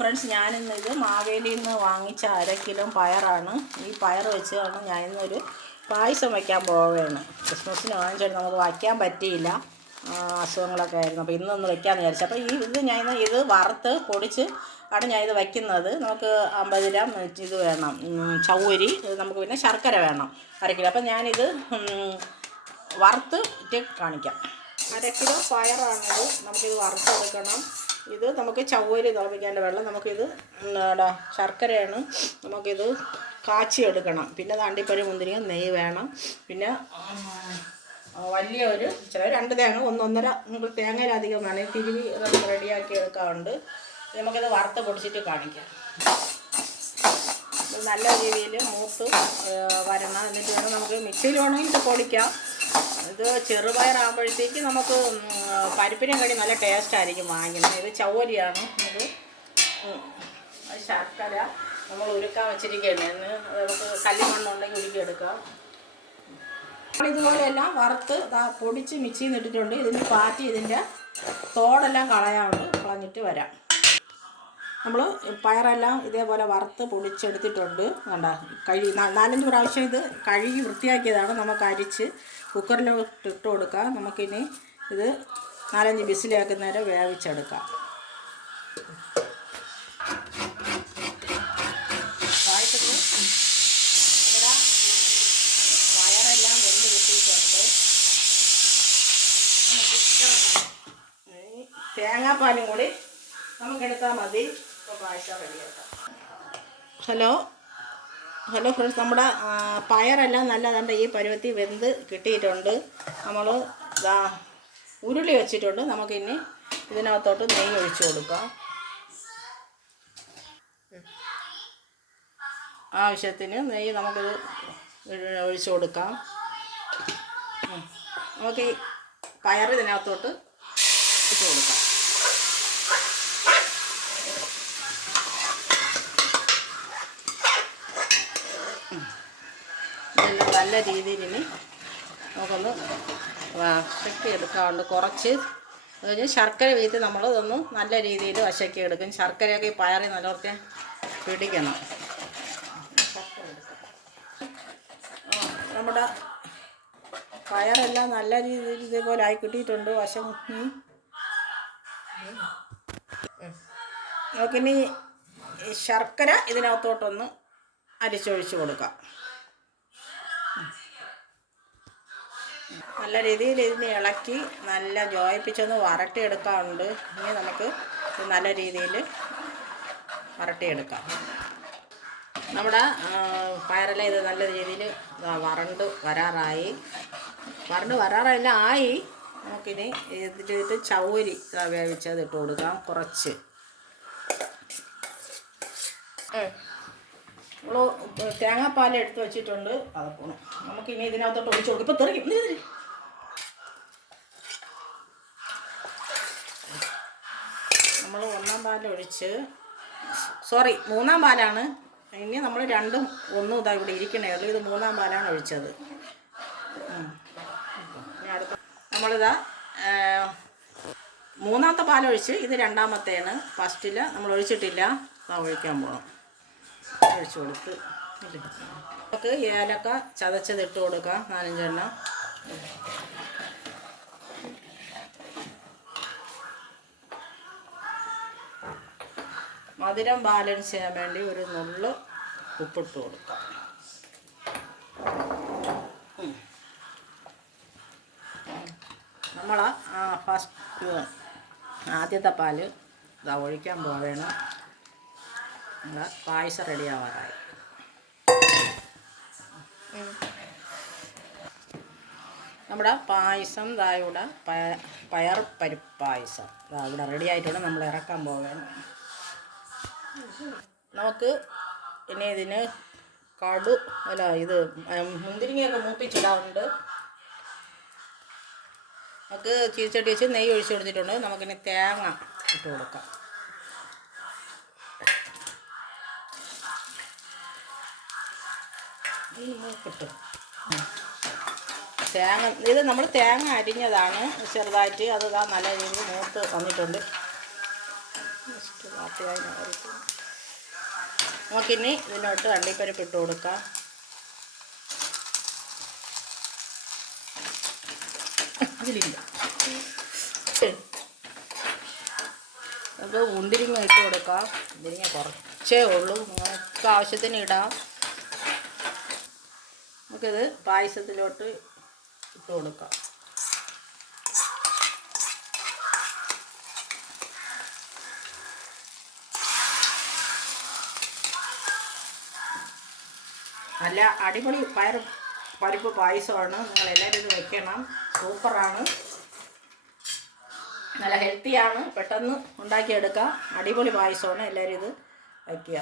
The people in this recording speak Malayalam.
ഫ്രണ്ട്സ് ഞാനിന്നിത് മാവേലിയിൽ നിന്ന് വാങ്ങിച്ച അര കിലോ പയറാണ്. ഈ പയർ വെച്ചാണ് ഞാൻ ഇന്നൊരു പായസം വയ്ക്കാൻ പോവുകയാണ്. ക്രിസ്മസിന് വാങ്ങിച്ചിട്ട് നമുക്ക് വയ്ക്കാൻ പറ്റിയില്ല. അസുഖങ്ങളൊക്കെ ആയിരുന്നു. അപ്പോൾ ഇന്നൊന്ന് വയ്ക്കാമെന്ന് വിചാരിച്ചു. അപ്പോൾ ഈ ഇത് ഞാൻ ഇന്ന് ഇത് വറുത്ത് പൊടിച്ച് ആണ് ഞാൻ ഇത് വയ്ക്കുന്നത് നമുക്ക് അമ്പത് ഗ്രാം ഇത് വേണം. ചൗരി നമുക്ക് പിന്നെ ശർക്കര വേണം. അര കിലോ. അപ്പോൾ ഞാനിത് വറുത്ത് കാണിക്കാം. അര കിലോ പയറാണിത്. നമുക്കിത് വറുത്തെടുക്കണം. ഇത് നമുക്ക് ചവ്വരി തിളപ്പിക്കേണ്ട വെള്ളം നമുക്കിത് എന്താ ശർക്കരയാണ്. നമുക്കിത് കാച്ചി എടുക്കണം. പിന്നെ അണ്ടിപ്പരി മുന്തിരിങ്ങ നെയ്യ് വേണം. പിന്നെ വലിയ ഒരു ചില രണ്ട് തേങ്ങ ഒന്നൊന്നര നമുക്ക് തേങ്ങയിലധികം വേണം. തിരുവി റെഡിയാക്കി എടുക്കാറുണ്ട്. നമുക്കിത് വറുത്ത് പൊടിച്ചിട്ട് കാണിക്കാം. നല്ല രീതിയിൽ മൂത്ത് വരണം. എന്നിട്ട് വേണം നമുക്ക് മിക്സിയിൽ വേണമെങ്കിൽ ഇത് പൊടിക്കാം. ഇത് ചെറുപയറാകുമ്പോഴത്തേക്ക് നമുക്ക് പരിപ്പിനും കടി നല്ല ടേസ്റ്റ് ആയിരിക്കും വാങ്ങിക്കുന്നത് ഇത് ചൗവരിയാണ്. ഇത് ശർക്കര. നമ്മൾ ഉരുക്കാൻ വെച്ചിരിക്കുകയാണ്. നമുക്ക് കല്ലുമണ്ണുണ്ടെങ്കിൽ ഉരുക്കിയെടുക്കാം ഇതുപോലെയെല്ലാം വറുത്ത് പൊടിച്ച് മിക്സിയിൽ നിട്ടിട്ടുണ്ട് ഇതിന് പാറ്റി ഇതിന്റെ തോടെല്ലാം കളയാണ് കളഞ്ഞിട്ട് വരാം. നമ്മൾ പയറെല്ലാം ഇതേപോലെ വറുത്ത് പൊടിച്ചെടുത്തിട്ടുണ്ട്. കണ്ട? കഴുകി നാലഞ്ച് പ്രാവശ്യം ഇത് കഴുകി വൃത്തിയാക്കിയതാണ് നമുക്ക് അരിച്ച് കുക്കറിലോട്ട് ഇട്ട് കൊടുക്കാം. നമുക്കിനി ഇത് നാലഞ്ച് ബിസിലാക്കുന്നേരം വേവിച്ചെടുക്കാം. ഇനി തേങ്ങാപ്പാലും കൂടി നമുക്കെടുത്താൽ മതി. ഇപ്പോൾ പായസം റെഡിയാക്കാം. ഹലോ? ഹലോ ഫ്രണ്ട്സ് നമ്മുടെ പയറെല്ലാം നല്ല നല്ലതാണ്ട് ഈ പരുവത്തിൽ വെന്ത് കിട്ടിയിട്ടുണ്ട്. നമ്മൾ ഉരുളി വെച്ചിട്ടുണ്ട്. നമുക്കിനി ഇതിനകത്തോട്ട് നെയ്യ് ഒഴിച്ചു കൊടുക്കാം. ആവശ്യത്തിന് നെയ്യ് നമുക്കിത് ഒഴി- ഒഴിച്ചു കൊടുക്കാം. നമുക്ക് ഈ പയർ ഇതിനകത്തോട്ട് ഇട്ട് കൊടുക്കാം. നല്ല രീതിയിൽ ഇനി നമുക്കൊന്ന് വശക്കി എടുക്കാറുണ്ട് കുറച്ച്. കഴിഞ്ഞ് ശർക്കര വീഴ്ത്തി നമ്മൾ ഇതൊന്ന് നല്ല രീതിയിൽ വശക്കി എടുക്കും. ശർക്കരയൊക്കെ ഈ പയറി നല്ലോർക്കെ പിടിക്കണം. നമ്മുടെ പയറെല്ലാം നല്ല രീതിയിൽ ഇതേപോലെ ആയി കിട്ടിയിട്ടുണ്ട്. വശം. നമുക്കിനി ശർക്കര ഇതിനകത്തോട്ടൊന്ന് അരിച്ചൊഴിച്ച് കൊടുക്കാം. നല്ല രീതിയിൽ ഇതിനെ ഇളക്കി നല്ല ജോയിപ്പിച്ചൊന്ന് വരട്ടിയെടുക്കാറുണ്ട് ഇനി നമുക്ക് നല്ല രീതിയിൽ വരട്ടിയെടുക്കാം. നമ്മുടെ പയറല ഇത് നല്ല രീതിയിൽ വരണ്ട് വരാറായി. വരണ്ട് വരാറായില്ല ആയി. നമുക്കിനി ഇതിലിട്ട് ചൗരി വേവിച്ചത് ഇട്ട് കൊടുക്കാം കുറച്ച്. തേങ്ങാപ്പാൽ എടുത്ത് വെച്ചിട്ടുണ്ട്. അത് നമുക്കിനി ഇതിനകത്തോട്ട് ഒഴിച്ച് കൊടുക്കും. ഇപ്പം തെറിക്കും. പാൽ ഒഴിച്ച് സോറി മൂന്നാം പാലാണ്. ഇനി നമ്മൾ രണ്ടും ഒന്നും ഇതാ ഇവിടെ ഇരിക്കണേ ഉള്ളൂ. ഇത് മൂന്നാം പാലാണ് ഒഴിച്ചത്. അടുത്ത നമ്മളിതാ മൂന്നാമത്തെ പാലൊഴിച്ച് ഇത് രണ്ടാമത്തെയാണ് ഫസ്റ്റിൽ നമ്മൾ ഒഴിച്ചിട്ടില്ല. അതാ ഒഴിക്കാൻ പോകണം ഒഴിച്ചു കൊടുത്ത്? നമുക്ക് ഏലക്ക ചതച്ചത് ഇട്ട് കൊടുക്കാം. നാലഞ്ചെണ്ണം. മധുരം ബാലൻസ് ചെയ്യാൻ വേണ്ടി ഒരു നുള്ള് ഉപ്പിട്ട് കൊടുക്കാം. നമ്മൾ ഫസ്റ്റ് ആദ്യത്തെ പാൽ ഇതാ ഒഴിക്കാൻ പോവേണം. നമ്മളെ പായസം റെഡിയാവാറായി നമ്മുടെ പായസം ഇതാ പയർ പരിപ്പായസം ഇതാ ഇവിടെ റെഡി ആയിട്ടുണ്ട്. നമ്മൾ ഇറക്കാൻ പോവുകയാണ് നമുക്ക് ഇനി ഇതിന് കടു അല്ല ഇത് മുന്തിരിങ്ങയൊക്കെ മൂപ്പിച്ചിടാറുണ്ട്. നമുക്ക് ചീച്ചട്ടി വെച്ച് നെയ്യ് ഒഴിച്ചു കൊടുത്തിട്ടുണ്ട്. നമുക്കിനി തേങ്ങ ഇട്ട് കൊടുക്കാം. തേങ്ങ ഇത് നമ്മൾ തേങ്ങ അരിഞ്ഞതാണ് ചെറുതായിട്ട്. അത് നല്ല രീതിയിൽ മൂത്ത് വന്നിട്ടുണ്ട്. നമുക്കിനി ഇതിനോട്ട് അണ്ടിപ്പരിപ്പ് ഇട്ട് കൊടുക്കാം. നമുക്ക് ഉണ്ടിരിങ്ങ ഇട്ട് കൊടുക്കാം. ഉണ്ടിരിങ്ങ കുറച്ചേ ഉള്ളൂ. നിങ്ങൾക്ക് ആവശ്യത്തിന് ഇടാം. നമുക്കിത് പായസത്തിലോട്ട് ഇട്ട് കൊടുക്കാം. നല്ല അടിപൊളി പയർ പരിപ്പ് പായസമാണ്. നിങ്ങൾ എല്ലാവരും ഇത് വെക്കണം. സൂപ്പറാണ്. നല്ല ഹെൽത്തിയാണ് പെട്ടെന്ന് ഉണ്ടാക്കിയെടുക്കാം. അടിപൊളി പായസമാണ്. എല്ലാവരും ഇത് വയ്ക്കുക